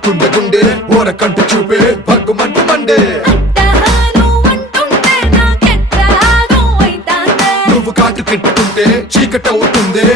కొడుతుండే గుండె ఓరకంట చూపే భగ్గుమంటు మండే నువ్వు కాటు కెట్టుకుంటే చీకటవుతుందే